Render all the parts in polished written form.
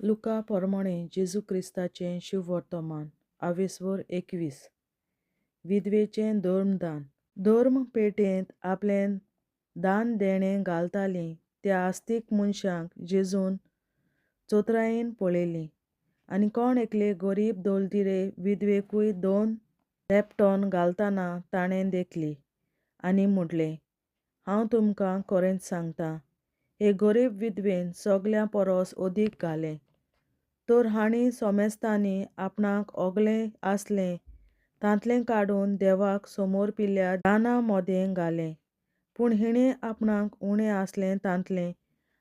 लुका पोरमोणे जेजू क्रिस्ताचें शुभ वर्तमान 21 विधवेचें धर्मदान धर्म पेटेंत आपलें दान देणें घालतालीं त्या आस्तीक मनशांक जेजून चोत्रायेन पळयलीं आनी कोण एकले गरीब दळदिरे विधवेकूय 2 लेपटॉन घालतना ताणें देखली आनी म्हटलें, हांव तुमकां खरेंच सांगतां, हे गरीब विधवेन सगल्या परस अदीक घालें. तर हांणी सोमेस्तांनी आपणाक ओगलें आसलें तांतलें काडून देवाक समोरपिल्ल्या दाना मोदें घालें. पूण हिणें आपणाक उणें आसलें तांतलें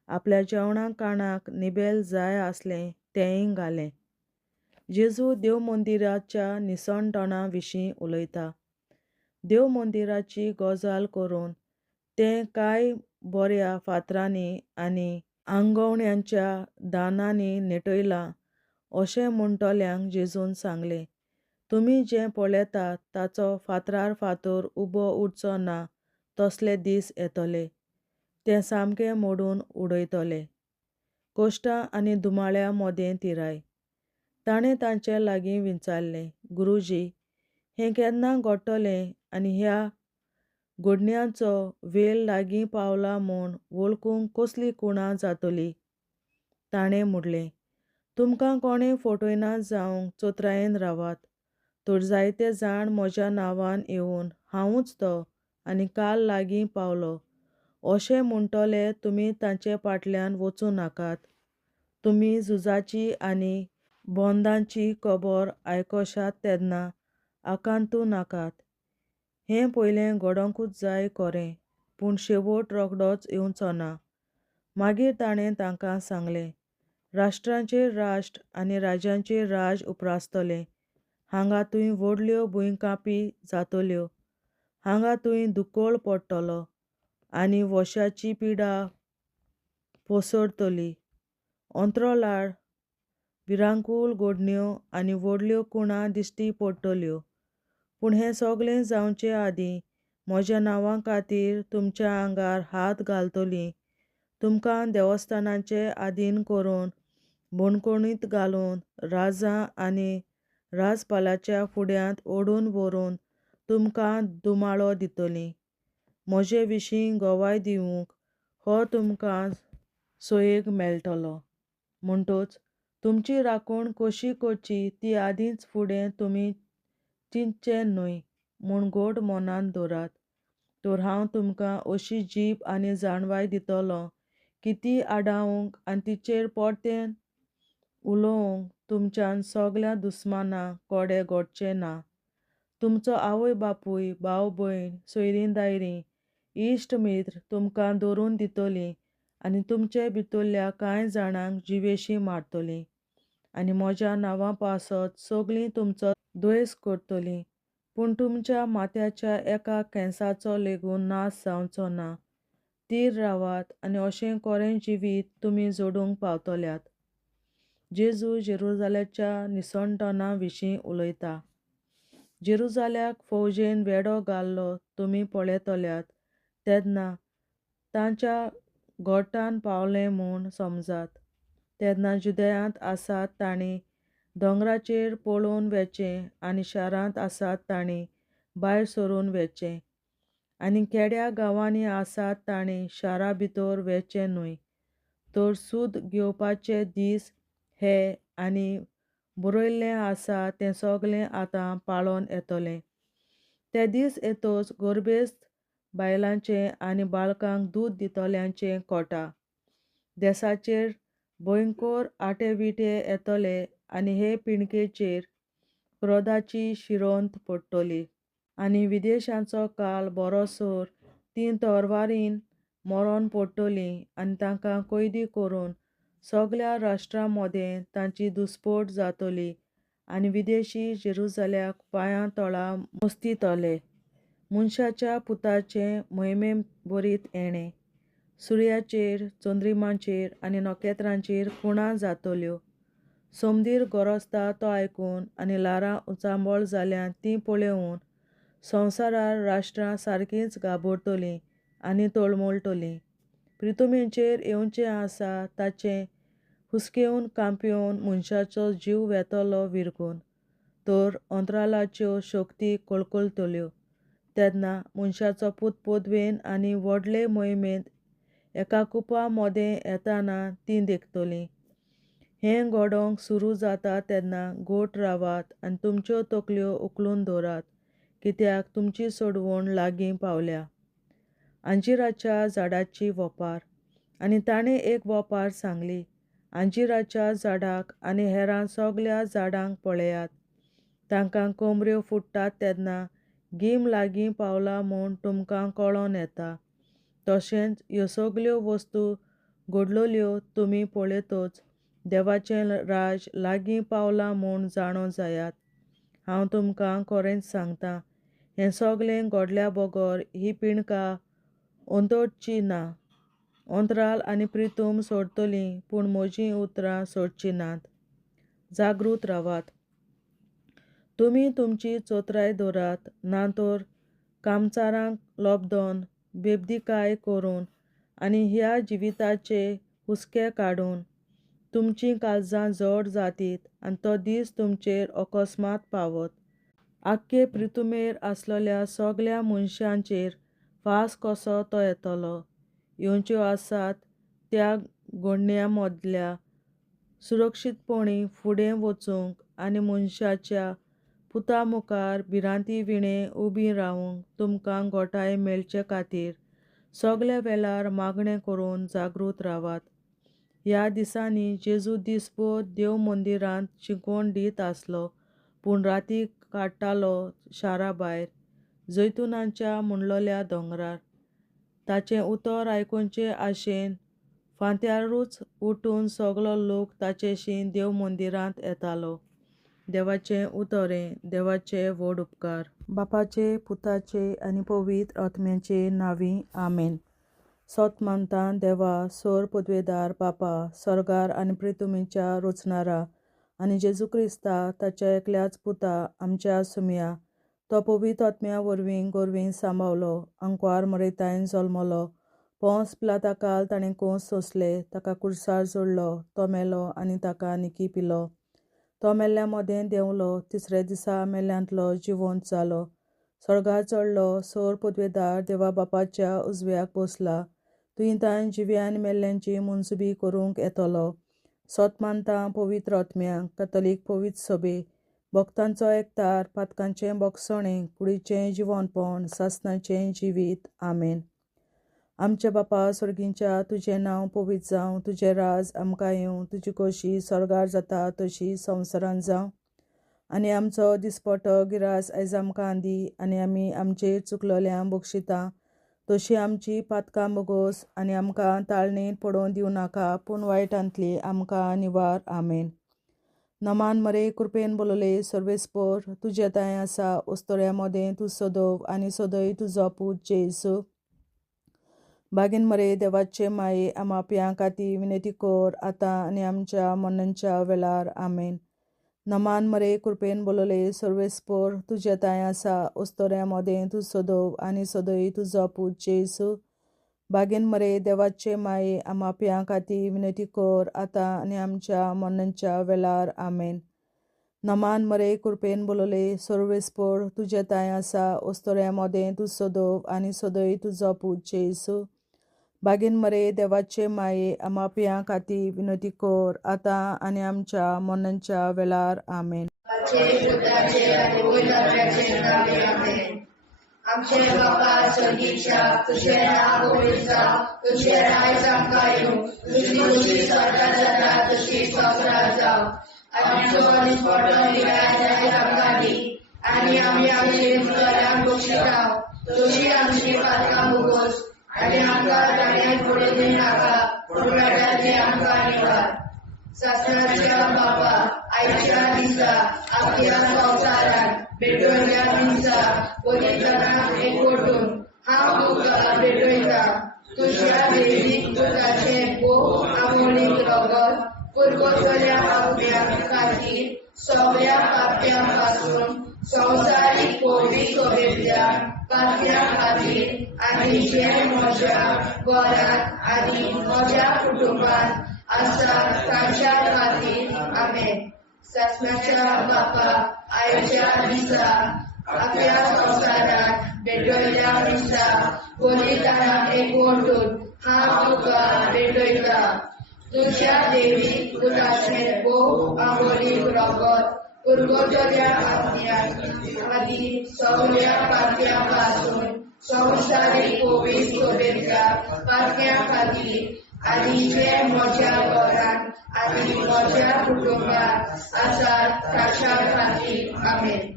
आपल्या जेवणाक खाणाक निबेल जाय आसलें तेंय घालें. जेजू देव मंदिराच्या निसणटणा विशीं उलयता. देव मंदिराची गजाल करून तें कांय बऱ्या फातरांनी आनी आंगवण्यांच्या दानांनी नेटयलां अशें म्हणटल्यांक जेजून सांगलें, तुमी जें पळयतात ताचो फातरार फातर उबो उरचो ना तसले दीस येतले. तें सामकें मोडून उडयतले. कोश्टां आनी दुमाळ्या मोदें तिराय. ताणें तांचे लागीं विचारलें, गुरुजी, हें केन्ना घडटलें आनी ह्या घडण्यांचो वेळ लागीं पावला म्हूण वळखूंक कसली कुणां जातली? ताणें म्हणलें, तुमकां कोणें फटयना जावंक चोत्रायेन रावात. तर जायते जाण म्हज्या नांवान येवन हांवूच तो आनी काल लागीं पावलो अशें म्हणटले तुमी तांचे फाटल्यान वचूं नाकात. तुमी झुजाची आनी बोंदांची खबर आयकशात तेन्ना आकांतूं नाकात. हें पयलें घडोंकूच जाय खरें, पूण शेवट रोखडोच येवचो ना. मागीर ताणें तांकां सांगलें, राष्ट्रांचेर राष्ट्र आनी राज्यांचेर राज उप्रासतले. हांगा थंय व्हडल्यो भुंयकांपी जातल्यो. हांगा थंय दुकोळ पडटलो आनी वशाची पिडा पसरतली. अंतरलाळ, भिरांकूळ घडण्यो आनी व्हडल्यो कुणां दिश्टी पडटल्यो. पूण हें सगळें जावचे आदीं म्हज्या नांवा खातीर तुमच्या आंगार हात घालतलीं, तुमकां देवस्थानांचे आधीन करून बोडकुणींत घालून राजां आनी राजपालाच्या फुड्यांत ओडून व्हरून तुमकां दुमाळो दितलीं. म्हजे विशीं गवाय दिवंक हो तुमकां सोयेग मेळटलो. म्हणटच तुमची राखण कशी करची ती आदींच फुडें तुमी चिंतचें न्हय म्हूण घट मनांत दवरात. तर हांव तुमकां अशी जीब आनी जाणवाय दितलों की ती आडावंक आनी तिचेर परतें उलोवंक तुमच्यान सगल्या दुस्मानांक कोडे घडचे ना. तुमचो आवय बापूय, भाव भयण, सोयरीं दायरीं, इश्ट मित्र तुमकां धरून दितलीं आनी तुमचे भितरल्या कांय जाणांक जिवेशी मारतलीं. आनी म्हज्या नांवा पासत सगळीं तुमचो द्वेस करतलीं. पूण तुमच्या माथ्याच्या एका केंसाचो लेगून नाश जावचो ना. थीर रावात आनी अशें खरें जिवीत तुमी जोडूंक पावतल्यात. जेजू जेरुजालेच्या निसणटणा विशीं उलयता. जेरुजाल्याक फौजेन वेढो घाल्लो तुमी पळयतल्यात तेन्ना तांच्या घोटान पावलें म्हूण समजात. तेन्ना जुदेयांत आसात तांणी दोंगराचेर पळून वचचें आनी शारांत आसात तांणी भायर सरून वचचें. आनी खेड्या गांवांनी आसात तांणी शारा भितर वचचें न्हय. तर सूद घेवपाचे दीस हे आनी बरयल्लें आसा तें सगळें आतां पाळोन येतलें. ते दीस येतच गर्भेस्त बायलांचें आनी बाळकांक दूद दितल्यांचें कोटा. देशाचेर भयंकर आटेविटे येतले आनी हे पिणकेचेर क्रोधाची शिरोंत पडटली. आनी विदेशांचो काळ बरोसर तीं तरवारीन मरोन पडटलीं आनी तांकां कैदी करून सगल्या राष्ट्रां मदें तांची दुसपट जातली आनी विदेशी जेरुजाल्याक पांयां तळां मुस्तितले. मनशाच्या पुताचें महिमे भरीत येणें. सुर्याचेर, चंद्रिमांचेर आनी नखेत्रांचेर खुणां जातल्यो. समदीर गरजता तो आयकून आनी लारां उचांबळ जाल्यार तीं पळोवन संवसारार राष्ट्रां सारकींच घाबरतलीं आनी तळमळटलीं. प्रिथुमेचेर येवचें आसा ताचें हुस्केवन कांपिवन मनशाचो जीव वेतलो विरगून, तर अंतराळाच्यो शक्ती कळकळटल्यो. तेन्ना मनशाचो पूत पदवेन आनी व्हडले मोहिमेंत एका कुपा मोदें येताना तीं देखतलीं. हें घडोवंक सुरू जाता तेन्ना गोठ रावात आनी तुमच्यो तकल्यो उखलून दवरात, कित्याक तुमची सोडवण लागीं पावल्या. अंजिराच्या झाडाची वोपार. आनी ताणें एक वोपार सांगली, अंजिराच्या झाडाक आनी हेरां सगळ्या झाडांक पळयात. तांकां कोंबऱ्यो फुट्टात तेन्ना गीम लागीं पावला म्हूण तुमकां कळोन येता. तशेंच ह्यो सगळ्यो वस्तू घडलोल्यो तुमी पळयतच देवाचें राज लागीं पावलां म्हूण जाणो जायात. हांव तुमकां खरेंच सांगतां, हें सगळें घडल्या बगर ही पिणकां अंतोडची ना. अंतराळ आनी प्रितूम सोडटलीं, पूण म्हजीं उतरां सोडची नात. जागृत रावात. तुमी तुमची चोत्राय दवरात, ना तर कामचारांक लोबदोन, बेबदिकाय करून आनी ह्या जिविताचे हुस्के काडून तुमचीं काळजां जड जातीत आनी तो दीस तुमचेर अकस्मात पावत. आख्खे प्रितुमेर आसलेल्या सगळ्या मनशांचेर फास कसो तो येतलो. ह्योंच्यो आसात त्या घडण्यां मदल्या सुरक्षीतपणी फुडें वचूंक आनी मनशाच्या पुता मुखार भिरांती विणें उबीं रावूंक तुमकां घोटाय मेळचे खातीर सगळे वेळार मागणें करून जागृत रावात. ह्या दिसांनी जेजू दिसभर देव मंदिरांत शिकवण दीत आसलो, पूण राती काडटालो शारा भायर, जैतुनाच्या म्हणलोल्या दोंगरार. ताचें उतर आयकुचे आशेन फांत्यारूच उठून सगळो लोक ताचेशीं देव मंदिरांत येतालो. देवाचें उतरें. देवाचे व्हड उपकार. बापाचे, पुताचे आनी पवित्र आत्म्याचे नांवीं. आमेन. सोत मानता देवा, सोर पदवेदार बापा, सर्गार आनी प्रितुमेच्या रचणारा आनी जेजू क्रिस्ता ताच्या एकल्याच पुता आमच्या सुमया, तो पवित्र आत्म्या वरवीं गोरवीं सांबावलो, अंकवार मरयतायन जल्मलो, पोंस पिलाताकाल ताणें कोंस सोंसले, ताका कुर्सार जोडलो, तो मेलो आनी ताका निकी पिलो. तो मेल्ल्या मोदें देंवलो, तिसऱ्या दिसा मेल्ल्यांतलो जिवंत जालो, सर्गार चडलो, सोर पदवेदार देवा बापाच्या उजव्याक बसला, तुयेंतान जिव्या आनी मेल्ल्यांची मनसुबी करूंक येतलो. सोत मानता पवित्र आत्म्यांक, कॅथोलीक पवित्र सभे, भक्तांचो एकतार, पातकांचें बोगसणें, कुडीचें जिवंतपण, सासणाचें जिवीत. आमेन. आमचे बापा स्वर्गींच्या, तुजें नांव पवित्र जावं, तुजें राज आमकां येवं, तुजी खोशी स्वर्गार जाता तशी संवसारांत जावं. आनी आमचो दिसपट्टो गिरास आयज आमकां दी, आनी आमी आमचेर चुकलोल्यांक बक्षिता तशी आमची पातकां बोगोस, आनी आमकां ताळणेंत पडोवं दिवं नाका, पूण वायटांतली आमकां निवार. आमेन. नमान मरे कृपेन बोलोले सर्वेस्पर, तुजे ताय आसा उस्तोऱ्या मोदें तूं सोदोव आनी सोदय तुजो पूत जेजू. बागीन मरे देवाचे माये, आमाप्यां खातीर विनंती कर, आतां आनी आमच्या मरणाच्या वेळार. आमेन. नमान मरे कृपेन बोलोले सर्वेस्पर, तुजे ताय आसा उस्तोऱ्या मोदें तूं सोदोव आनी सोदय तुजो पूत जेजू. बागीन मरे देवाचे माये, आमाप्यां खातीर विनंती कर, आतां आनी आमच्या मरणाच्या वेळार. आमेन. नमान मरे कृपेन बोलोले सर्वेस्पर, तुजे ताय आसा उस्तोऱ्या मोदें तूं सोदोव आनी सोदय तुजो पूत जेजू. बागीन मरे देवाचे माये, आमाप्यां खातीर विनंती कर, आतां आनी आमच्या मरणाच्या वेळार. आमेन. आमचे बापा स्वर्गीच्या, तुझें नांव पवित्र जावं, तुझें राज आमकां येवं, तुजी खुशी स्वर्गार जाता तशी संवसारांत जावं. आमचो दिसपट्टो गिरास आयज आमकां दी, आनी आमी आमचे चुकलोल्यांक बक्षिता तशी आमची पातकां बोगोस, आनी आमकां ताळ्यांत पडोवं दिवं नाका, पूण वायटांतली आमकां निवार. सासणाच्या बापा, आयच्या दिसा आख्या संवसारांत भेटोवया दिसा पवित्रतांत एकवटून हांव तुका भेटयता. तुज्या वेळीक दुदाचें भोव आमोणीक रगत पुरगोसल्या आत्म्या खातीर सगळ्या पाप्यां पासून संवसारीक पवित्र सभेंतल्या पाप्यां खातीर आनी जे म्हज्या घरांत आनी म्हज्या कुटुंबांत आसात तांच्या खातीर आमेन. शासनाच्या बापा आयच्या दिसा आपल्या संवसारात भेटयल्या दिसा बलिदानाक एकवटून हांव तुका भेटयता. तुज्या देवी पुताचें भोव आंबोलीक रगत पुरगोटल्या आत्म्याक खातीर सगळ्या पातया पासून संवसारीक कोवीड शुभेच्छा पातया खातीर आनी जे म्हज्या घरांत आनी म्हज्या कुटुंबात आसात ताच्या खातीर आमेन.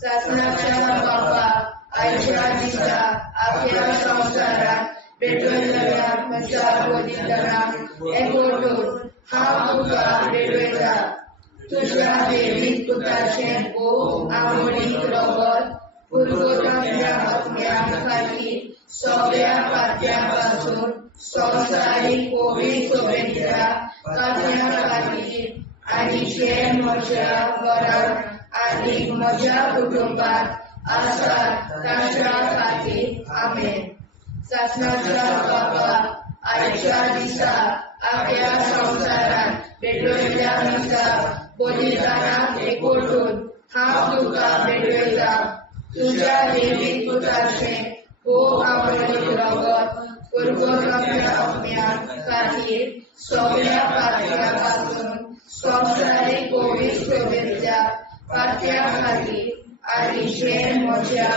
शासनाच्या बापा आयच्या दिसा आपल्या संवसारात भेटयल्या म्हज्या बलिदानाक एकवटून हांव तुका भेटयता. तुज्या देवीक पुताचें भोव आंबोलीक रगत पुरगोटल्या आत्म्या खातीर सगळ्या पातया पासून संवसारीक कोवीड शुभेच्छा पातया खातीर आनी जे म्हज्या घरांत आनी म्हज्या कुटुंबात आसात ताच्या खातीर आमेन. शासनाच्या बापा आयच्या दिसा आपल्या संवसारात भेटयल्या दिसा बलिदानाक एकवटून हांव तुका भेटयता. तुज्या देवीक पुताचें भोव आंबोलीक रगत पुरगोटल्या आत्म्या खातीर सगळ्या पातया पासून संवसारीक कोवीड शुभेच्छा पातया खातीर आनी जे म्हज्या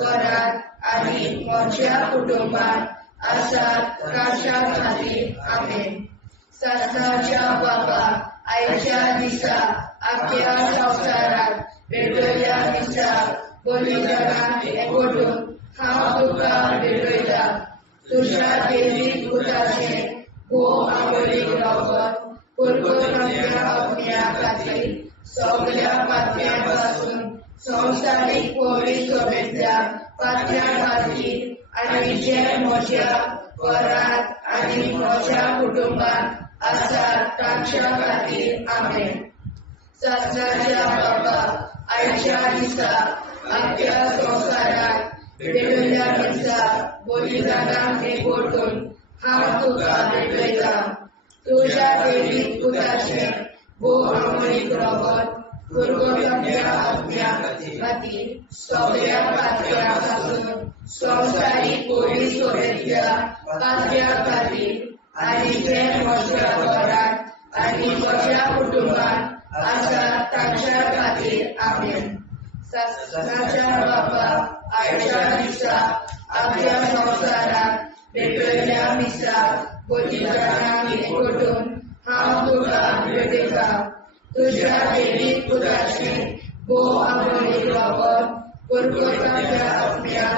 घरांत आनी म्हज्या कुटुंबात आसात ताच्या खातीर आमेन. शासनाच्या बापा आयच्या दिसा आपल्या संवसारात भेटयल्या दिसा बलिदानाक एकवटून हांव तुका भेटयता. तुज्या देवीक पुताचें भोव आंबोलीक रगत पुरगोटल्या आत्म्या खातीर सगळ्या पातया पासून संवसारीक कोवीड शुभेच्छा पातया खातीर आनी जे म्हज्या घरांत आनी म्हज्या कुटुंबात आसात ताच्या खातीर आमेन. शासनाच्या बापा आयच्या दिसा आपल्या संवसारात भेटयल्या दिसा बलिदानाक एकवटून हांव तुका भेटयता. तुज्या देवीक पुताचें भोव आंबोलीक रगत पुरगोटल्या आत्म्या खातीर सगळ्या पातया पासून संवसारीक कोवीड शुभेच्छा पातया खातीर आनी जे म्हज्या घरांत आनी म्हज्या कुटुंबात आसात ताच्या खातीर आमेन. शासनाच्या बापा आयच्या दिसा आपल्या संवसारात भेटयल्या दिसा बलिदानाक एकवटून हांव तुका भेटयता. तुज्या देवीक पुताचें भोव आंबोलीक रगत पुरगोटल्या आत्म्या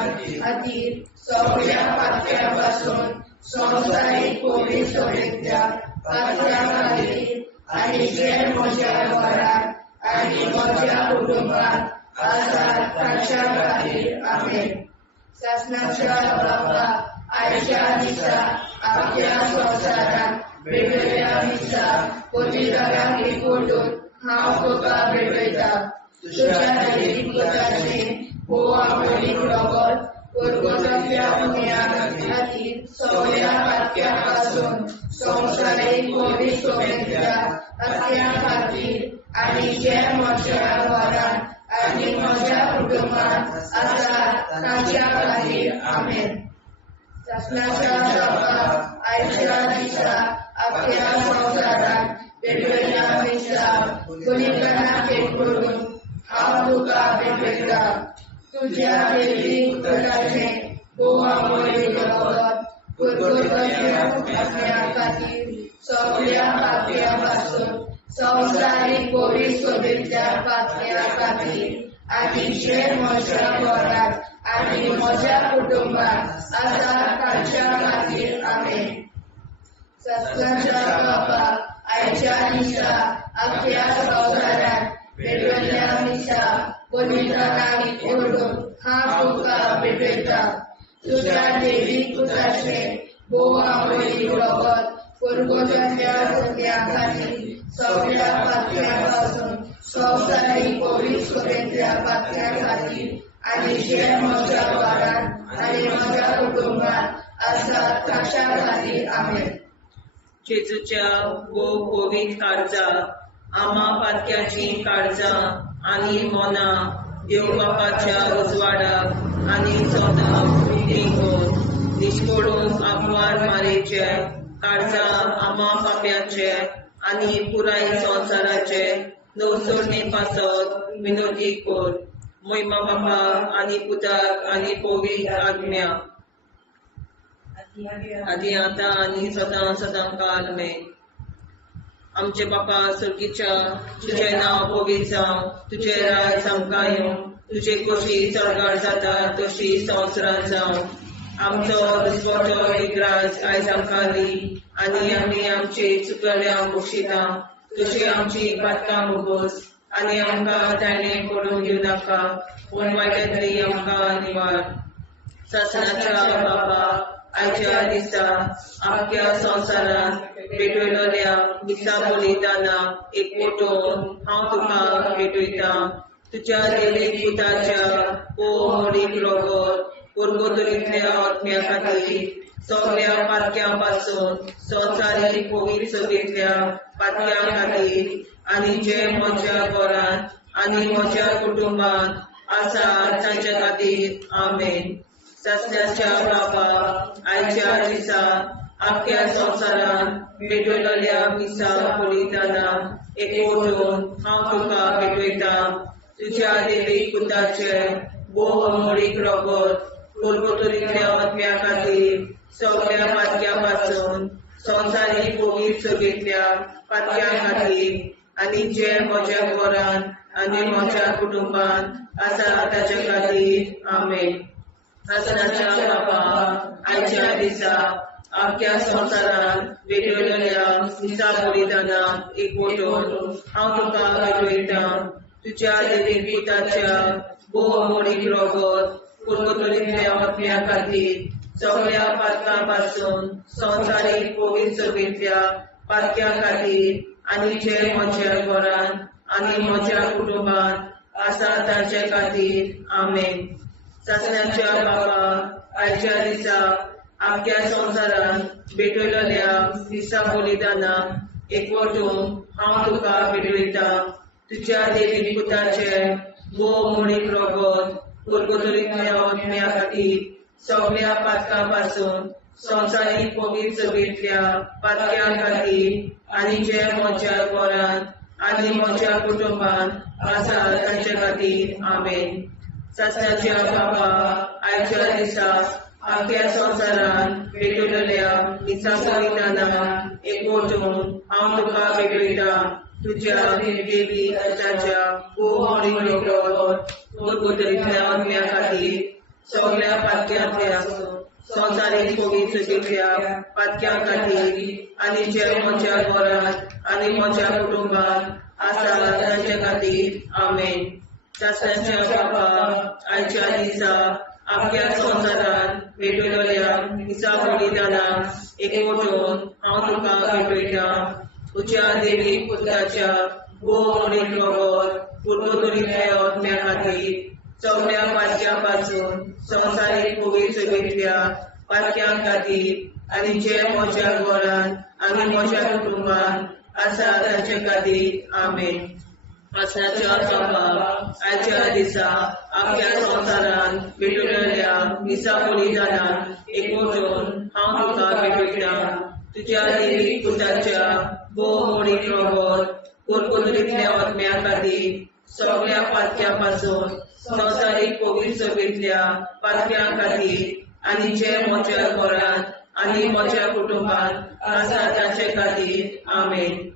खातीर सगळ्या पातया पासून संवसारीक कोवीड शुभेच्छा पातया खातीर आनी जे म्हज्या घरांत आनी म्हज्या कुटुंबात आसात ताच्या खातीर आमेन. शासनाच्या बापा आयच्या दिसा आपल्या संवसारात भेटयल्या दिसा बलिदानाक एकवटून हांव तुका भेटयता. तुज्या देवीक पुताचें भोव आंबोलीक रगत पुरगोटल्या आत्म्या खातीर सगळ्या पातया पासून संवसारीक कोवीड शुभेच्छा पातया खातीर आनी जे म्हज्या घरांत आनी म्हज्या कुटुंबात आसात ताच्या खातीर आमेन. शासनाच्या बापा आयच्या दिसा आपल्या संवसारात भेटयल्या दिसा बलिदानाक एकवटून हांव तुका भेटयता. तुज्या देवीक पुताचें भोव आंबोलीक रगत पुरगोटल्या आत्म्या खातीर सगळ्या पातया पासून संवसारीक कोवीड शुभेच्छा पातया खातीर आनी जे म्हज्या घरांत आनी म्हज्या कुटुंबात आसात ताच्या खातीर आमेन. शासनाच्या बापा आयच्या दिसा आपल्या संवसारात भेटयल्या दिसा बलिदानाक एकवटून हांव तुका भेटयता. तुज्या देवीक पुताचें भोव आंबोलीक रगत पुरगोटल्या आत्म्या खातीर सगळ्या पातया पासून संवसारीक कोवीड शुभेच्छा पातया खातीर आनी जे म्हज्या घरांत आनी म्हज्या कुटुंबात आसात ताच्या खातीर आमेन. जेजूच्या कोवीड काळजा आम्हा पातक्याची काळजा आणि मोना देव बापाच्या उजवाडाक आणि सोदाक निष्पडून आगवार मारेचे काळजा आम्हा पाप्याचे आणि पुराय संसाराचे नवसोडणे पासत विनोदी कोर महिमा बापा आणि पुताक आणि पवित्र आज्ञा आधी आता आणि सदां सदां काल मे आमचे बापा सर्गीच्या तुझे नाव पवित्र जावं तुझे राज आमकां येवं तुझे कशी सरकार जाता तशी संवसारांत जावं आमचो दिसवटो विग्राज आयज आमकां दी आनी आमी आमचे चुकल्यांक बक्षिता तशी आमची पातकां मुगोस आनी आमकां ताणें पडून दिवं नाका पूण वायट्यांतली आमकां निवार सासणाच्या बाबा आयच्या दिसा आख्या संवसारांत भेटयलोल्या दिसा बलिदाना एकवटून हांव तुका भेटयता तुज्या देवीक पुताच्या मोडीक रोगोर पुर्गोतरींतल्या आत्म्या खातीर सगळ्या पातक्यां पासून संवसारीक पवित्र सभेंतल्या पातक्यां खातीर आनी जे म्हज्या घरांत आनी म्हज्या कुटुंबांत आसा तांच्या खातीर आमेन सासण्याच्या बाबा आयच्या दिसा आख्या संवसारांत भेटयलोल्या दिसा बलिदाना एकवटून हांव तुका भेटयता तुज्या देवीक पुताचे मोडीक रोगोर पुर्गोतरींतल्या आत्म्या खातीर सगळ्या पातक्यां पासून संवसारीक पवित्र सभेंतल्या पातक्यां खातीर आनी जे म्हज्या घरांत आनी म्हज्या कुटुंबांत आसा ताचे खातीर आमेन सासणाच्या बाबा आयच्या दिसा आख्या संवसारांत भेटयलोल्या दिसा बलिदाना एकवटून हांव तुका भेटयता तुज्या देवीक पुताच्या मोडीक रोगोर पुर्गोतरींतल्या आत्म्या खातीर सगळ्या पातकां पासून संवसारीक पवित्र सभेंतल्या पातक्यां खातीर आनी जे म्हज्या घरांत आनी म्हज्या कुटुंबांत आसा तांचे खातीर आमेन सासण्याच्या बाबा आयच्या दिसा आख्या संवसारांत भेटयलोल्या दिसा बलिदाना एकवटून हांव तुका भेटयता तुज्या देवीक पुताचे मोडीक रोगोर पुर्गोतरींतल्या आत्म्या खातीर सगळ्या पातकां पासून संवसारीक पवित्र सभेंतल्या पातक्यां खातीर आनी जे म्हज्या घरांत आनी म्हज्या कुटुंबांत आसा तांचे खातीर आमेन सासण्याच्या बाबा आयच्या दिसा आख्या संवसारांत भेटयलोल्या दिसा बलिदाना एकवटून हांव तुका भेटयता तुज्या देवीक पुताच्या मोडीक रोगोर पुर्गोतरींतल्या आत्म्या खातीर सगळ्या पातक्यांतल्या संवसारीक पवित्र सभेंतल्या पातक्यां खातीर आनी जे म्हज्या घरांत आनी म्हज्या कुटुंबांत आसा तांचे खातीर आमेन सासण्याच्या बाबा आयच्या दिसा आख्या संवसारांत भेटयलोल्या दिसा बलिदाना एकवटून हांव तुका भेटयता तुज्या देवीक पुताच्या मोडीक रोगोर पुर्गोतरींतल्या आत्म्या खातीर सगळ्या पातक्यां पासून संवसारीक पवित्र सभेंतल्या पातक्यां खातीर आनी जे म्हज्या घरांत आनी म्हज्या कुटुंबांत आसा तांचे खातीर आमेन सासण्याच्या बाबा आयच्या दिसा आख्या संवसारांत भेटयलोल्या दिसा बलिदाना एकवटून हांव तुका भेटयता तुज्या देवीक पुताच्या मोडीक रोगोर पुर्गोतरींतल्या आत्म्या खातीर सगळ्या पातक्यां पासून संवसारीक पवित्र सभेंतल्या पातक्यां खातीर आनी जे म्हज्या घरांत आनी म्हज्या कुटुंबांत आसा तांचे खातीर आमेन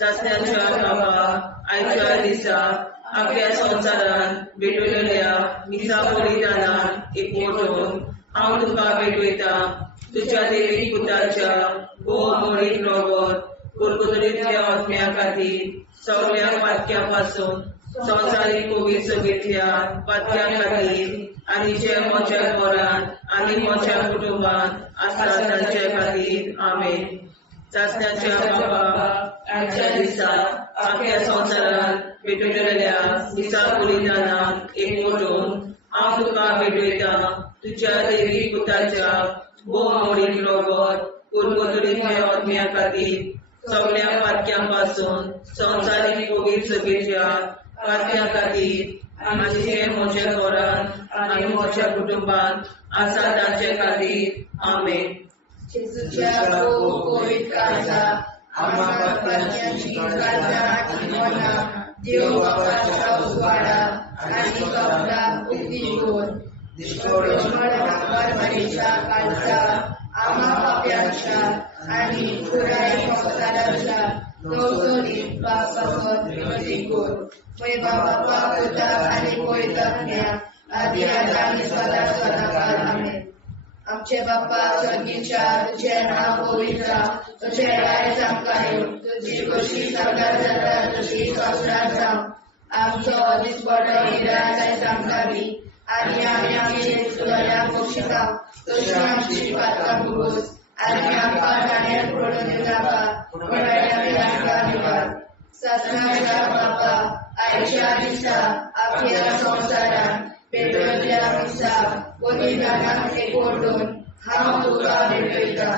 सासण्याच्या बाबा आयच्या दिसा आख्या संवसारांत भेटयलोल्या दिसा बलिदाना एकवटून हांव तुका भेटयता तुज्या देवीक पुताच्या मोडीक रोगोर पुर्गोतरींतल्या आत्म्या खातीर सगळ्या पातक्यां पासून संवसारीक पवित्र सभेंतल्या पातक्यां खातीर आनी जे म्हज्या घरांत आनी म्हज्या कुटुंबांत आसा तांचे खातीर आमेन सासण्याच्या बाबा आयच्या दिसा आख्या संवसारांत भेटयलोल्या दिसा बलिदाना एकवटून हांव तुका भेटयता तुज्या देवीक पुताच्या मोडीक रोगोर कुरकुतडीच्या आत्म्या खातीर सगळ्या पातक्यां संवसारीक कोवीड सभेच्या पातक्या खातीर आनी जे म्हज्या घरांत आनी म्हज्या कुटुंबात आसा तांचे खातीर आमेन. जेजूच्या कोवीड काळजा आम्हा पातक्यांची काळजा आनी मना देव बापाच्या उजवाडा आनी कपडाक उक्ती कर. परमेच्या काळजा आम्हा पाप्यांच्या आनी पुराय संसाराच्या नवसरीत पासवत विनंती कर. पै बाबा पुता आनी पवित्रज्ञा आदी आनी सदा सदाकाळ आमेन. आमचे बाप्पा स्वर्गीच्या तुझे नाव पवित्र तुझे राय आमकां येवं तुझी कशी सगळ्यात जाता तशी संसारात जावं. आमचो दिसपडो निराश आमकां दी आनी आमी आमचे चुकल्यांक बक्षिता तशी आमची पातकां भोगोस आनी आमकां गाण्यात पडून दिनाका पण आमी आमकां निवार. ससनाच्या बाप्पा आयच्या दिसा आपल्या संसारान पेटवल्या दिसा बलिदानाक एकवटून हांव तुका भेटयता.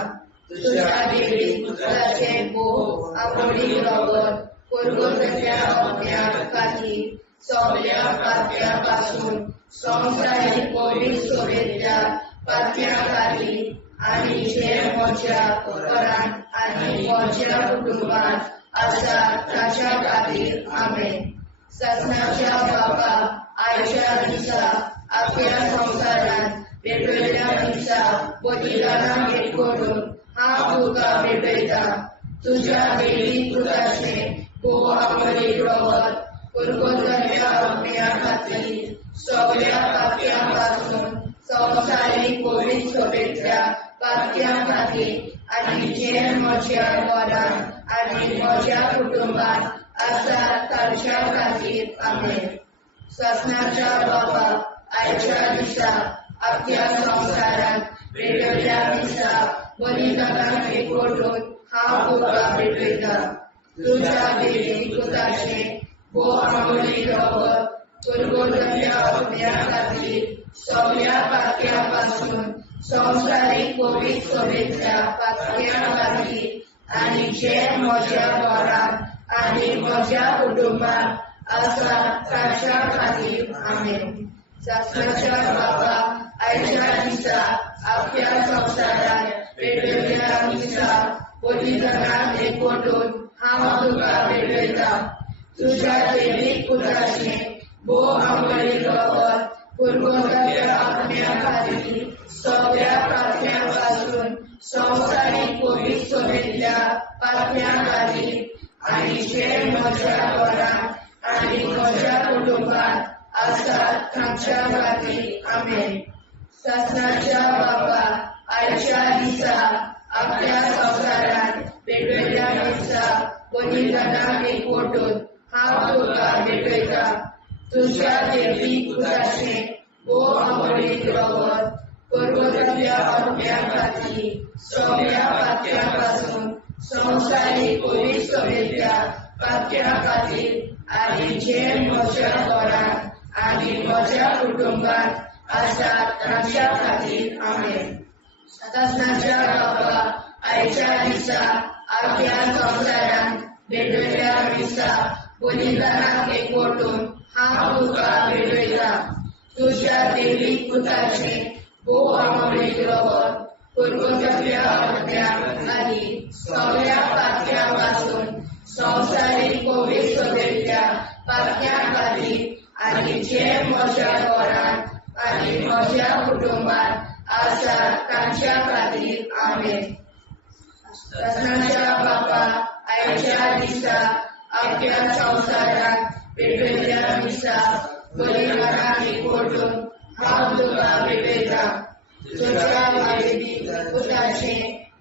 तुज्या देवी पुत्राचे भोव आपणी रगत कुरकुतड्या आत्म्या खातीर सगळ्या पातक्यां पासून संवसारीक कोवीड सभेच्या पातक्यां खातीर आनी जे म्हज्या घरांत आनी म्हज्या कुटुंबात आसा ताच्या खातीर आमेन. ससनाच्या बाबा आयच्या दिसा आपल्या संसारान पेटवल्या दिसा बलिदानाक एकवटून हांव तुका भेटयता. तुज्या देवी पुत्राचे भोव आपणी रगत कुरकुतड्या आत्म्या खातीर सगळ्या पातक्यां पासून संवसारीक कोवीड सभेच्या पातक्यां खातीर आनी जे म्हज्या घरांत आनी म्हज्या कुटुंबात आसा तांच्या खातीर आमेन. ससनाच्या बाबा आयच्या दिसा आपल्या संसारान पेटवल्या दिसा बलिदानाक एकवटून हांव तुका भेटयता. तुज्या देवी पुत्राचे भोव आपणी रगत कुरकुतड्या आत्म्या खातीर सगळ्या पातक्यां पासून संवसारीक कोवीड सभेच्या पातक्यां खातीर आनी जे म्हज्या घरांत आनी म्हज्या कुटुंबात आसा तांच्या खातीर आमेन. ससनाच्या बाबा आयच्या दिसा आपल्या संसारान पेटवल्या दिसा बलिदानाक एकवटून हांव तुका भेटयता. तुज्या देवी पुत्राचे भोव आपणी रगत कुरकुतड्या आत्म्या खातीर सगळ्या पातक्यां पासून संवसारीक कोवीड सभेच्या पातक्यां खातीर आनी जे म्हज्या घरांत आनी म्हज्या कुटुंबात आसा तांच्या खातीर आमेन. ससनाच्या बाबा आयच्या दिसा आपल्या संसारान पेटवल्या दिसा बलिदानाक एकवटून हांव तुका भेटयता. तुज्या देवी पुत्राचे भोव आपणी रगत कुरकुतड्या आत्म्या खातीर सगळ्या पातक्यां पासून संवसारीक कोवीड सभेच्या पातक्यां खातीर आनी जे म्हज्या घरांत आनी म्हज्या कुटुंबात आसा तांच्या खातीर आमेन. ससनाच्या बाबा आयच्या दिसा आपल्या संसारान पेटवल्या दिसा बलिदानाक एकवटून हांव तुका भेटयता. तुज्या देवी पुत्राचे भोव आपणी रगत कुरकुतड्या आत्म्या खातीर सगळ्या पातक्यां पासून संवसारीक कोवीड सभेच्या पातक्यां खातीर आनी जे म्हज्या घरांत आनी म्हज्या कुटुंबात आसा तांच्या खातीर आमेन. ससनाच्या बाबा आयच्या दिसा आपल्या संसारान पेटवल्या दिसा बलिदानाक एकवटून हांव तुका भेटयता. तुज्या देवी पुत्राचे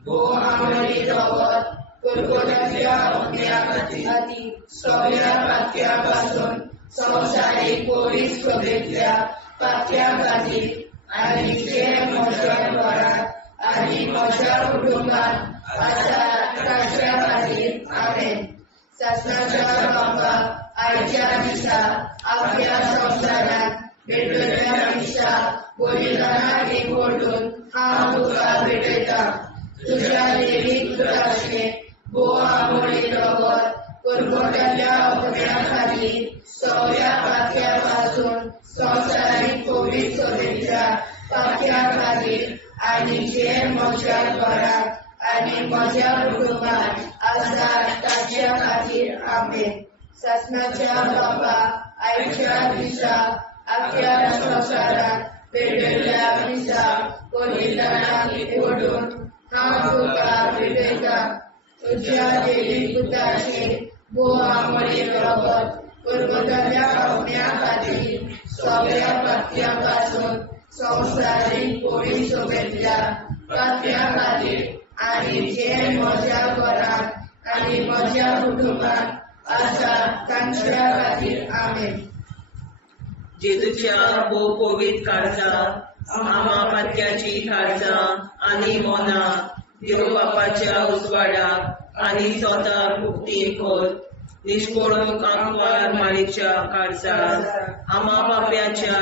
भोव आपणी रगत कुरकुतड्या आत्म्या खातीर सगळ्या पातक्यां पासून संवसारीक कोवीड सभेच्या पातक्यां खातीर आनी जे म्हज्या घरांत आनी म्हज्या कुटुंबात आसा तांच्या खातीर आमेन. ससनाच्या बाबा आयच्या दिसा आपल्या संसारान पेटवल्या दिसा बलिदानाक एकवटून हांव तुका भेटयता. तुज्या संवसारीक कोवीड सोबेच्या पाक्या खातीर आनी जे म्हज्या घरात आनी म्हज्या कुटुंबात आसा ताच्या खातीर आमेन. शासनाच्या बाबा आयच्या दिसा आख्या संवसारात पेटयल्ल्या दिसा कोलिदानाक एकवटून हांव तुका भेटयता. तुज्या देवी पुताचे भोव आमोणे रगत परबतल्या पावण्या खातीर सगळ्या पात्या पासून संवसारीक कोवीड सोबेतल्या पात्या खातीर आनी जे म्हज्या घरात आनी म्हज्या कुटुंबात आसा तांच्या खातीर आमेन. जेजूच्या भोव कोवीड काळजा आमा पात्याची काळजा आनी मोना देव बापाच्या उजवाडाक आनी स्वता मुक्ती खोल निष्पळून आंकवार मारीच्या काळजात आमा बाप्याच्या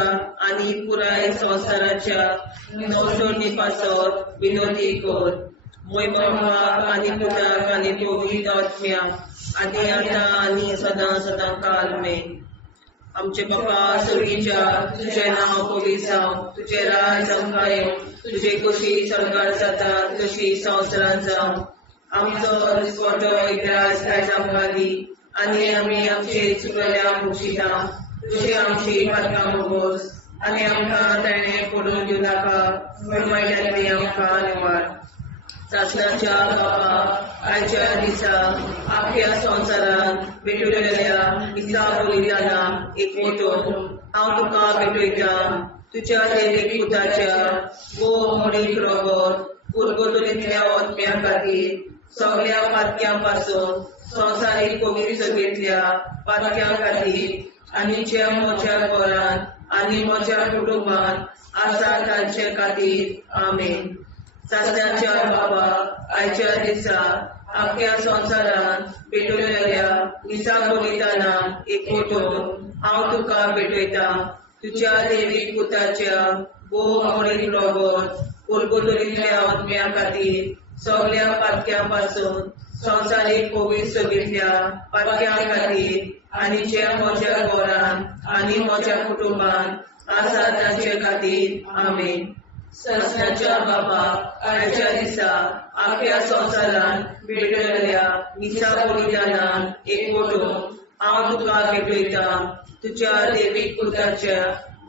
आनी पुराय संवसाराच्या नवसोडणी पासत विनोदी कोर. मोहिमा बाप आनी पुताक आनी पवित्र आत्म्याक आदी आतां आनी सदां सदां काल मेन. आमचे बापा सर्गीच्या तुझे नांव पवित्र जावं, तुझे राज आमकां येवं, तुझे कशी सरकार जाता तशी संवसारांत जावं. आमचो दिसपटो एकदांच आयज आमकां दी आनी आमी आमचे चुकल्यांक बक्षिता. तुझे आमची पातकां मोगोस आनी आमकां ताणें पडून दिवं नाका, वायटांतली आमकां निवाड. शासनाच्या बापा आयच्या दिसा आख्या संवसारांत भेटयलेल्या दिसा बलिदानाक एकवटून हांव तुका भेटयता. तुज्या देवीक पुताच्या भोव मोडीक रगत पुरगतुलींतल्या आत्म्या खातीर सगळ्या पातक्यां पासून संवसारीक कोवीड सगळेंतल्या पातक्यां खातीर आनी जे म्हज्या घरांत आनी म्हज्या कुटुंबात आसा तांचे खातीर आमेन. शासनाच्या बाबा आयच्या दिसा आख्या संवसारांत भेटयलेल्या दिसा बलिदानाक एकवटून हांव तुका भेटयता. तुज्या देवीक पुताच्या भोव मोडीक रगत पुरगतुलींतल्या आत्म्या खातीर सगळ्या पातक्यां पासून संवसारीक कोवीड सगळेंतल्या पातक्यां खातीर आनी जे म्हज्या घरांत आनी म्हज्या कुटुंबात आसा तांचे खातीर आमेन. शासनाच्या बाबा आयच्या दिसा आख्या संवसारांत भेटयलेल्या दिसा बलिदानाक एकवटून हांव तुका भेटयता. तुज्या देवीक पुताच्या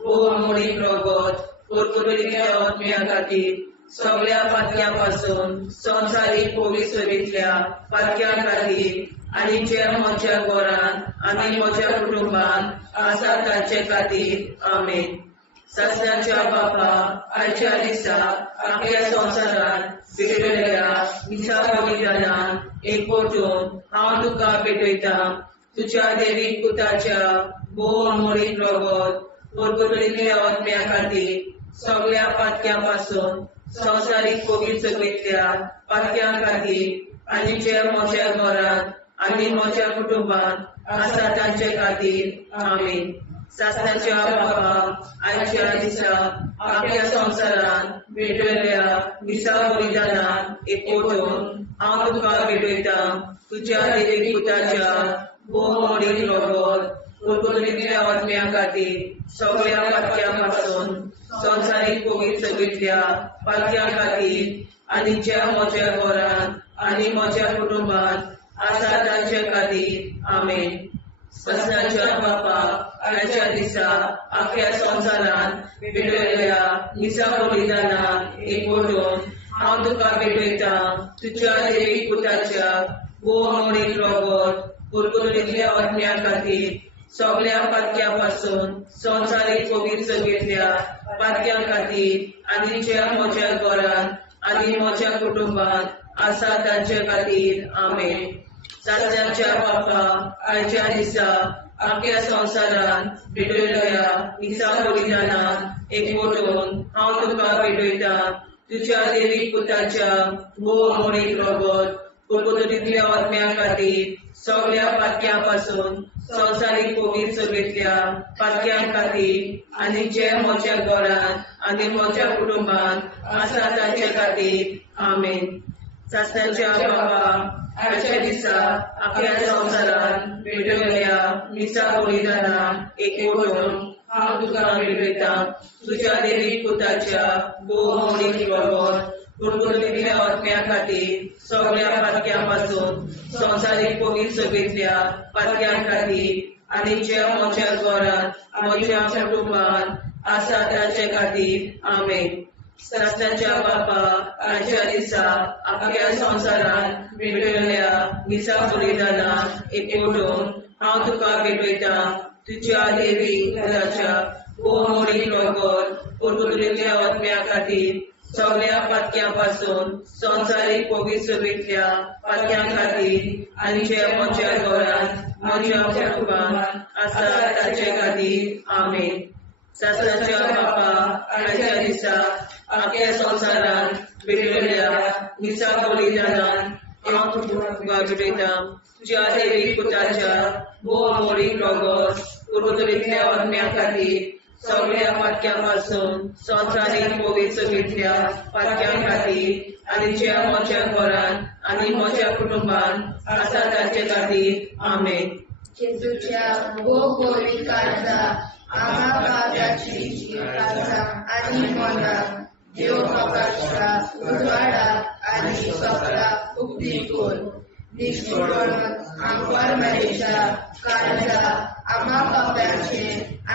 भोव मोडीक रगत पुरगतुलींतल्या आत्म्या खातीर सगळ्या पातक्यां पासून संवसारीक कोवीड सगळेंतल्या पातक्यां खातीर आनी जे म्हज्या घरांत आनी म्हज्या कुटुंबात आसा तांचे खातीर आमेन. शासनाच्या बापा आयच्या दिसा आख्या संवसारांत भेटयलेल्या दिसा बलिदानाक एकवटून हांव तुका भेटयता. तुज्या देवीक पुताच्या भोव मोडीक रगत पुरगतुलींतल्या आत्म्या खातीर सगळ्या पातक्यां पासून संवसारीक कोवीड सगळेंतल्या पातक्यां खातीर आनी जे म्हज्या घरांत आनी म्हज्या कुटुंबात आसा तांचे खातीर आमेन. शासनाच्या बाबा आयच्या दिसा आख्या संवसारांत भेटयलेल्या दिसा बलिदानाक एकवटून हांव तुका भेटयता. तुज्या देवीक पुताच्या भोव मोडीक रगत पुरगतुलींतल्या आत्म्या खातीर सगळ्या पातक्यां पासून संवसारीक कोवीड सगळेंतल्या पातक्यां खातीर आनी जे म्हज्या घरांत आनी म्हज्या कुटुंबात आसा तांचे खातीर आमेन. शासनाच्या बापा आयच्या दिसा आख्या संवसारांत भेटयलेल्या दिसा बलिदानाक एकवटून हांव तुका भेटयता. तुज्या देवीक पुताच्या भोव मोडीक रगत पुरगतुलींतल्या आत्म्या खातीर सगळ्या पातक्यां पासून संवसारीक कोवीड सगळेंतल्या पातक्यां खातीर आनी जे म्हज्या घरांत आनी म्हज्या कुटुंबात आसा तांचे खातीर आमेन. शासनाच्या बापा आयच्या दिसा आख्या संवसारांत भेटयलेल्या दिसा बलिदानाक एकवटून हांव तुका भेटयता. तुज्या देवीक पुताच्या भोव मोडीक रगत पुरगतुलींतल्या आत्म्या खातीर सगळ्या पातक्यां पासून संवसारीक कोवीड सगळेंतल्या पातक्यां खातीर आनी जे म्हज्या घरांत आनी म्हज्या कुटुंबात आसा तांचे खातीर आमेन. शासनाच्या बाबा आयच्या दिसा आख्या संवसारांत भेटयलेल्या दिसा बलिदानाक एकवटून हांव तुका भेटयता तुज्या देवीक पुताच्या भोवमोडीक रगत कुरकुरीतल्या आत्म्या खातीर सगळ्या पातक्यां पासून संवसारीक पवित्र सभेंतल्या पातक्यां खातीर आनी ज्या म्हज्या घरांत म्हज्या कुटुंबांत आसा ताचे खातीर आमेन. सत्याच्या बापा आयच्या दिसा आख्या संवसारांत भेटयल्ल्या दिसा बलिदानाक एकवटून हांव तुका भेटयता तुज्या देवीक पुताच्या भोवमोडीक रगत कुरकुरीतल्या आत्म्या खातीर सगळ्या पातक्यां पासून संवसारीक पवित्र सभेंतल्या पातक्यां खातीर आनी जे म्हज्या घरांत म्हज्या कुटुंबांत आसा ताचे खातीर आमेन. सत्याच्या बापा आयच्या दिसा आख्या संवसारांत भेटयल्ल्या दिसा बलिदानाक हांव तुका भेटयता तुज्या देवीक पुताच्या भोवमोडीक रगत कुरकुरीतल्या आत्म्या खातीर सगळ्या पातक्यां पासून संवसारीक पवित्र सभेंतल्या पातक्यां खातीर आनी ज्या म्हज्या घरांत आनी म्हज्या कुटुंबांत आसा ताचे खातीर आमेन. जेजूच्या भोवमोडीक काळजा आम्हा पाप्याची काळजा आनी मनाक देव प्रकाशा उजवाडा आनी सपला उक्ती कर. निष्ठुरण आंकवार मेरेच्या काळजा आम्हा पाप्याचे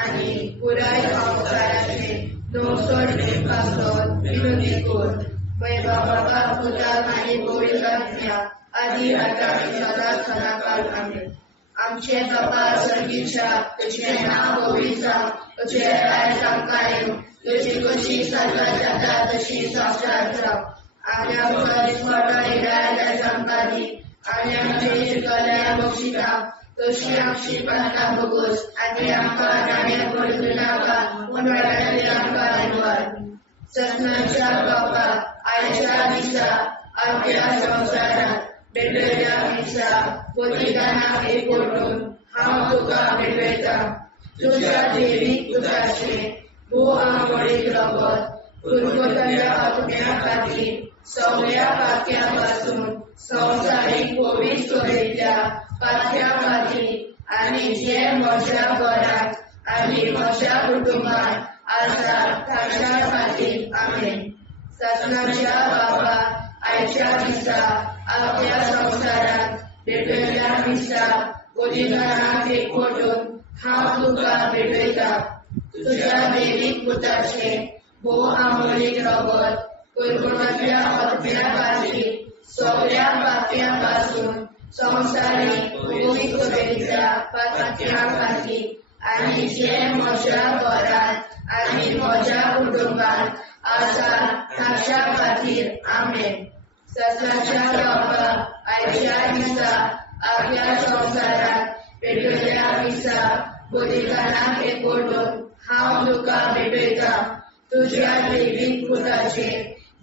आनी पुराय संवसाराचे नवसोडणे पासत विनोदी कर. मैबा बाबा पुताक आनी पवित्र आत्म्या आदी आतां आनी सदांच सदांकाळ आमेन. आमचे बाबा सर्गीच्या तुझे नाव पवित्र जावं तुझे राज आमकां येवं तुजी कशी सगळ्या जाता तशी संवसारांत जावं. आनी आमकां दिसपट्टो हिराय आमकां दी आनी आमचे शिकल्या बक्षिता तशी आमची प्रार्थना भोगोस आनी आमकां नाणे पडूं नाका पूण वाड्यातली आमकां निवार. सत्नाच्या बापा आयच्या दिसा आमच्या संवसारांत भेटयल्ल्या दिसा बलिदानाक एकवटून हांव तुका भेटयता तुज्या देवीक पुताचे भोवमोडीक रगत कुरकुरीतल्या आत्म्या खातीर सगळ्या पातक्यां पासून संवसारीक पवित्र सभेंतल्या पातक्यां खातीर आनी जे म्हज्या घरांत आनी म्हज्या कुटुंबांत आसा ताच्या खातीर आमेन. सत्नाच्या बापा आयच्या दिसा आख्या संवसारांत भेटयल्ल्या दिसा बलिदानाक एकवटून हांव तुका भेटयता तुज्या देवीक पुताचे भोवमोडीक रगत कुरकुरीतल्या आत्म्या खातीर सगळ्या पातक्यां पासून संवसारीक पवित्र सभेंतल्या पातक्यां खातीर आनी जे म्हज्या घरांत आनी म्हज्या कुटुंबांत आसा ताच्या खातीर आमेन. सत्याच्या बापा आयच्या दिसा आख्या संवसारांत भेटयल्ल्या दिसा बलिदानाक एकवटून हांव तुका भेटयता तुज्या देवीक पुताचे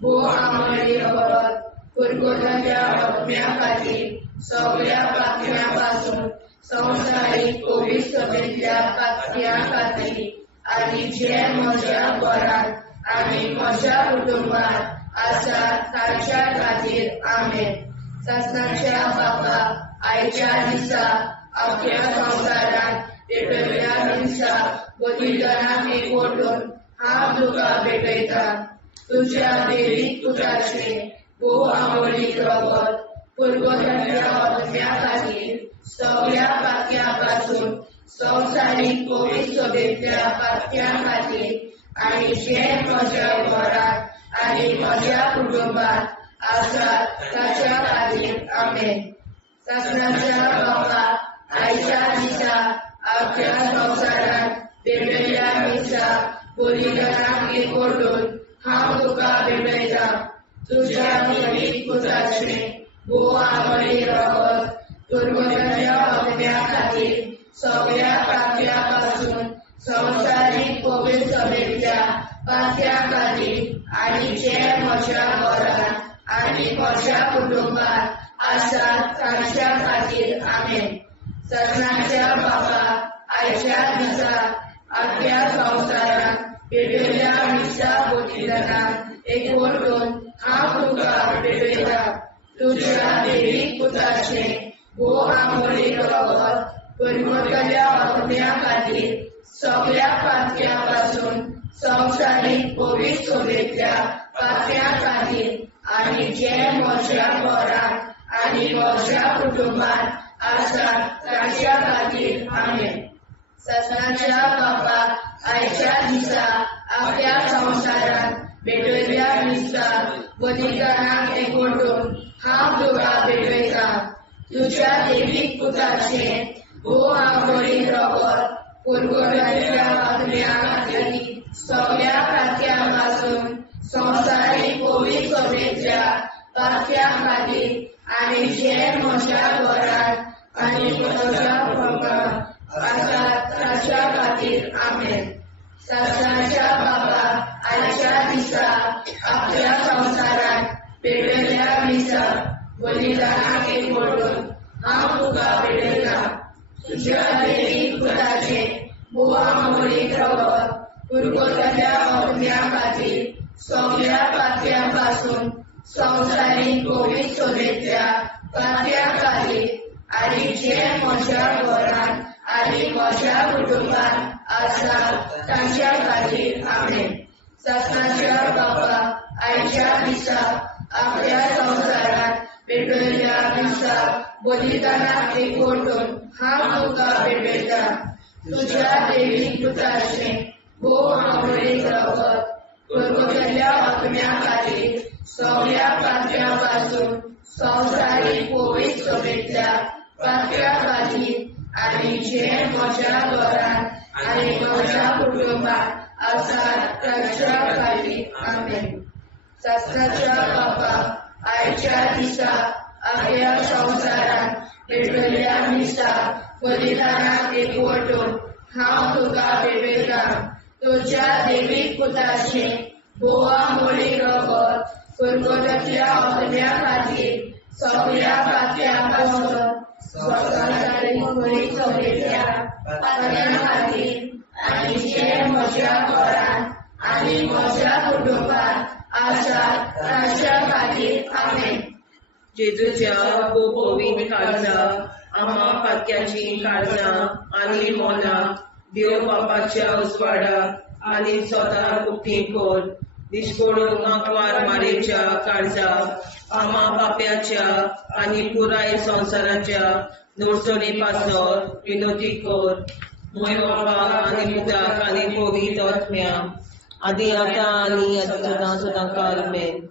भोवमोडीक रगत कुरकुरीतल्या आत्म्या खातीर सगळ्या पातक्यां पासून संवसारीक पवित्र सभेंतल्या पातक्यां खातीर आनी जे म्हज्या घरांत आनी म्हज्या कुटुंबांत आसा ताच्या खातीर आमेन. सत्नाच्या बापा आयच्या दिसा आख्या संवसारांत भेटयल्ल्या दिसा बलिदानाक एकवटून हांव तुका भेटयता तुज्या देवीक पुताचे भोवमोडीक रगत कुरकुरीतल्या आत्म्या खातीर सगळ्या पातक्यां पासून संवसारीक पवित्र सभेंतल्या पातक्यां खातीर आनी जे म्हज्या घरांत आनी म्हज्या कुटुंबांत आसा ताच्या खातीर आमेन. सत्नाच्या बापा आयच्या दिसा आख्या संवसारांत भेटयल्ल्या दिसा बलिदानाक एकवटून हांव तुका भेटयता तुज्या देवीक पुताचे भोवमोडीक रगत कुरकुरीतल्या आत्म्या खातीर सगळ्या पातक्यां पासून संवसारीक पवित्र सभेंतल्या पातक्यां खातीर आनी जे म्हज्या घरांत आनी म्हज्या कुटुंबांत आसा ताच्या खातीर आमेन. सत्नाच्या बापा आयच्या दिसा आख्या संवसारांत भेटयल्ल्या दिसा बलिदानाक एकवटून हांव तुका भेटयता तुज्या देवीक पुताचे भोवमोडीक रगत परमतल्या आत्म्या खातीर सगळ्या पातक्यापासून संवसारीक पवित्र सभेच्या पातक्या खातीर आनी जे म्हज्या घरांत आनी म्हज्या कुटुंबांत आसात तांच्या खातीर आमेन. ससनाच्या बापाक आयच्या दिसा आपल्या संवसारांत भेटयल्या दिसा बलिदानाक एकवटून हांव तुका भेटयता. तुज्या देवीक पुताचें भोव आंबोळीन रगत पुरगोट्याच्या आत्म्या खातीर सगळ्या खात्यां संवसारीक पवित्र सभेच्या पातक्या खातीर आनी जे म्हज्या घरांत आनी म्हज्या कुटुंबांत आसात तांच्या खातीर आमेन. ससनाच्या बापाक आयच्या दिसा आपल्या संवसारांत भेटयल्या दिसा बलिदानाक एकवटून हांव तुका भेटयता. तुज्या देवीक पुताचें भोव आंबोळीन रगत पुरगोट्याच्या आत्म्या खातीर सगळ्या पातक्यां संवसारीक पवित्र सभेच्या पातक्या खातीर आनी जे म्हज्या घरांत आनी म्हज्या कुटुंबांत आसात तांच्या खातीर आमेन. ससनाच्या बापाक आयच्या दिसा आपल्या संवसारांत भेटयल्या दिसा बलिदानाक एकवटून हांव तुका भेटयता. तुज्या देवीक पुताचें भोव आंबोळीन रगत पुरगोट्याच्या आत्म्या खातीर सगळ्या पातक्यां संवसारीक पवित्र सभेच्या पातक्या खातीर आनी जे म्हज्या घरांत आनी म्हज्या कुटुंबांत आसात तांच्या खातीर आमेन. ससनाच्या बापाक आयच्या दिसा आपल्या संवसारांत भेटयल्या दिसा बलिदानाक एकवटून हांव तुका भेटयता. तुज्या देवीक पुताचें भोव आंबोळीन रगत पुरगोट्याच्या आत्म्या खातीर सगळ्या पातक्यां संवसारीक पवित्र सभेच्या पातक्या खातीर आनी जे म्हज्या घरांत आनी म्हज्या कुटुंबांत आसात तांच्या खातीर आमेन. जेजूच्या पवित्र काळजां आम्हा पातक्याची काळजां आनी मोलां देव बापाच्या उजवाडाक आनी स्वता उक्ती कोर. दिसपडून आंकवार मारेच्या काळजाक आम्हा पाप्याच्या आनी पुराय संवसाराच्या नोडचणी पासत विनोदी कोर. मोय बापाक आनी पुताक आनी पवित्र आत्म्या आदी आतां आनी सदां सदां काल आमेन.